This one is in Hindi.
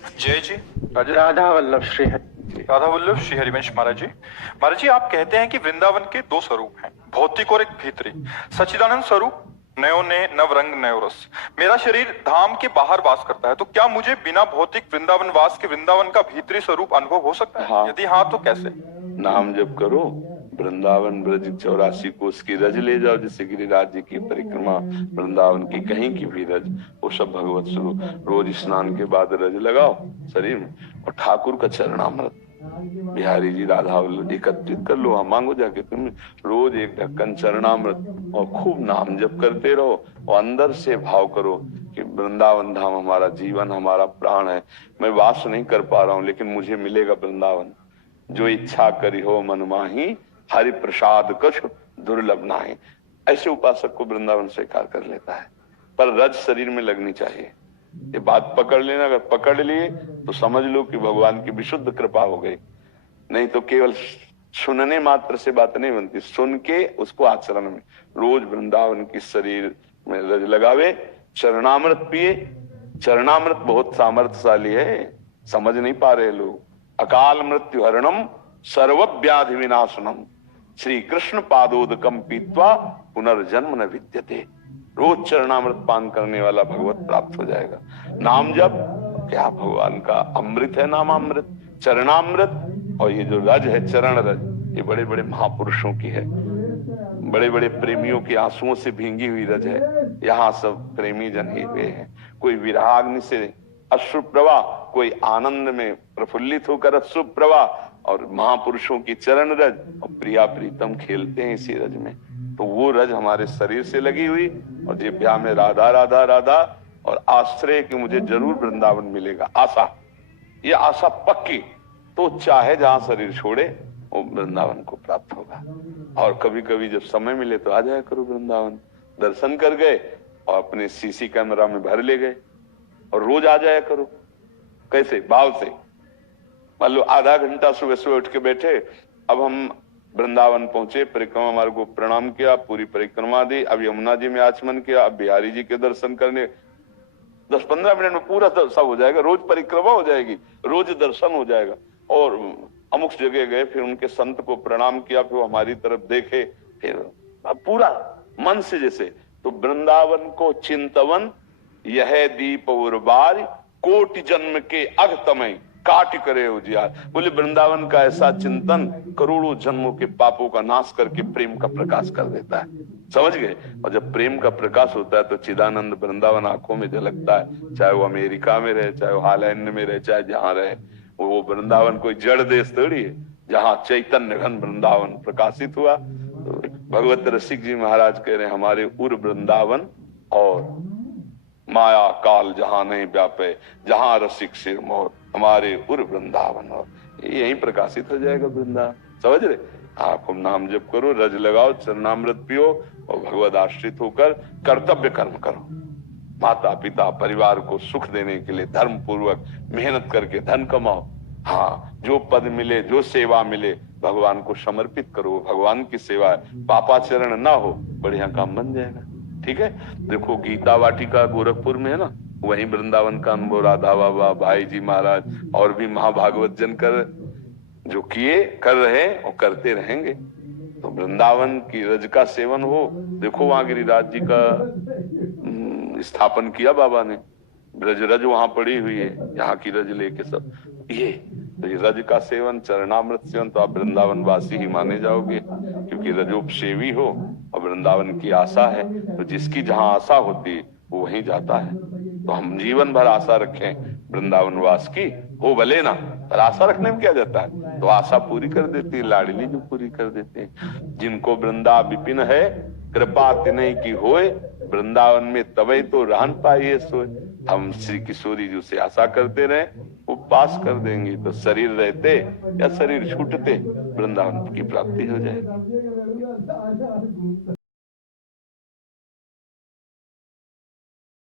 जय जी। राधा वल्लभ श्री हरि। राधा वल्लभ श्री हरिवंश महाराज जी। महाराज जी, आप कहते हैं कि वृंदावन के दो स्वरूप हैं, भौतिक और एक भीतरी। सच्चिदानंद स्वरूप, नयो ने नव रंग नयो रस। मेरा शरीर धाम के बाहर वास करता है, तो क्या मुझे बिना भौतिक वृंदावन वास के वृंदावन का भीतरी स्वरूप अनुभव हो सकता है? हाँ। यदि हाँ, तो कैसे? नाम जप करो, वृंदावन ब्रज 84 कोस की रज ले जाओ, जैसे गिरिराज जी की परिक्रमा, वृंदावन की कहीं की भी रज, वो सब भगवत स्वरूप। रोज स्नान के बाद रज लगाओ शरीर में, और ठाकुर का चरणामृत बिहारी जी राधा वल्लभ एकत्रित कर लो। हम मांगो जाके तुम रोज एक ढक्कन चरणामृत, और खूब नाम जप करते रहो, और अंदर से भाव करो कि वृंदावन धाम हमारा जीवन, हमारा प्राण है। मैं वास नहीं कर पा रहा हूँ, लेकिन मुझे मिलेगा वृंदावन। जो इच्छा करी हो मन माही, हरि प्रसाद कछु दुर्लभ नाही। ऐसे उपासक को वृंदावन स्वीकार कर लेता है, पर रज शरीर में लगनी चाहिए। ये बात पकड़ लेना, अगर पकड़ लिए तो समझ लो कि भगवान की विशुद्ध कृपा हो गई। नहीं तो केवल सुनने मात्र से बात नहीं बनती, सुन के उसको आचरण में। रोज वृंदावन की शरीर में रज लगावे, चरणामृत पिए। चरणामृत बहुत सामर्थ्यशाली है, समझ नहीं पा रहे लोग। अकाल मृत्यु हरणम सर्व व्याधि विनाशनम, श्री कृष्ण पादोदकम पीत्वा पुनर्जन्म न विद्यते। रोज चरणामृत पान करने वाला भगवत प्राप्त हो जाएगा। नाम जप क्या भगवान का अमृत है, नामामृत, चरणामृत। और ये जो रज है, चरण रज, ये बड़े बड़े महापुरुषों की है, बड़े बड़े प्रेमियों के आंसुओं से भींगी हुई रज है। यहाँ सब प्रेमी जन ही हुए हैं। कोई विराग्नि से अश्रु प्रवाह, कोई आनंद में प्रफुल्लित होकर अश्रु प्रवाह, और महापुरुषों की चरण रज, और प्रिया प्रीतम खेलते हैं इसी रज में। तो वो रज हमारे शरीर से लगी हुई, और जिह्वा में राधा राधा राधा, और आश्रय कि मुझे जरूर वृंदावन मिलेगा। आशा, ये आशा पक्की, तो चाहे जहां शरीर छोड़े वो वृंदावन को प्राप्त होगा। और कभी कभी जब समय मिले तो आ जाया करो वृंदावन। दर्शन कर गए और अपने सीसी कैमरा में भर ले गए, और रोज आ जाया करो। कैसे? भाव से। मान लो आधा घंटा सुबह सुबह उठ के बैठे, अब हम वृंदावन पहुंचे, परिक्रमा मार्ग को प्रणाम किया, पूरी परिक्रमा दी, अब यमुना जी में आचमन किया, अब बिहारी जी के दर्शन करने 10-15 मिनट में पूरा सब हो जाएगा। रोज परिक्रमा हो जाएगी, रोज दर्शन हो जाएगा। और अमुक जगह गए, फिर उनके संत को प्रणाम किया, फिर हमारी तरफ देखे, फिर पूरा मन से जैसे। तो वृंदावन को चिंतवन यह दीप उर्बार, कोटि जन्म के अघतमय काट करे उजियार। बोले वृंदावन का ऐसा चिंतन करोड़ों जन्मों के पापों का नाश करके प्रेम का प्रकाश कर देता है। समझ गए? और जब प्रेम का प्रकाश होता है तो चिदानंद वृंदावन आंखों में झलकता है। चाहे वो अमेरिका में रहे, चाहे वो हॉलैंड में रहे, चाहे जहां रहे, वो वृंदावन कोई जड़ देश थोड़ी है, जहां चैतन्य घन वृंदावन प्रकाशित हुआ। तो भगवत रसिक जी महाराज कह रहे हैं, हमारे उर वृंदावन और माया काल जहां नहीं व्यापे, जहां रसिक सिर मोर, हमारे उर वृंदावन। और यही प्रकाशित हो जाएगा वृंदावन। समझ रहे? आप नाम जप करो, रज लगाओ, चरणामृत पियो, और भगवत आश्रित होकर कर्तव्य कर्म करो। माता पिता परिवार को सुख देने के लिए धर्म पूर्वक मेहनत करके धन कमाओ। हाँ, जो पद मिले, जो सेवा मिले, भगवान को समर्पित करो। भगवान की सेवा है, पापाचरण ना हो, बढ़िया काम बन जाएगा। ठीक है? देखो गीता वाटिका गोरखपुर में है ना, वहीं वृंदावन का अनुभव राधा बाबा, भाई जी महाराज और भी महाभागवत जन कर जो किए, कर रहे और करते रहेंगे। तो वृंदावन की रज का सेवन हो। देखो वहां गिरिराज जी का स्थापन किया बाबा ने, ब्रज रज वहां पड़ी हुई है, यहाँ की रज लेके सब। ये तो ये रज का सेवन, चरणामृत सेवन, तो आप वृंदावन वासी ही माने जाओगे, क्योंकि रजोपसेवी हो और वृंदावन की आशा है। तो जिसकी जहां आशा होती है वो वहीं जाता है। तो हम जीवन भर आशा रखें वृंदावन वास की, हो भले ना, पर आशा रखने में क्या जाता है? तो आशा पूरी कर देती है लाडली, जो पूरी कर देते हैं। जिनको वृंदा विपिन है, कृपा तिनहि की होए, वृंदावन में तबई तो रहन पाइए सोए। हम श्री किशोरी जी से आशा करते रहे, वो पास कर देंगे। तो शरीर रहते या शरीर छूटते, वृंदावन की प्राप्ति हो जाएगी।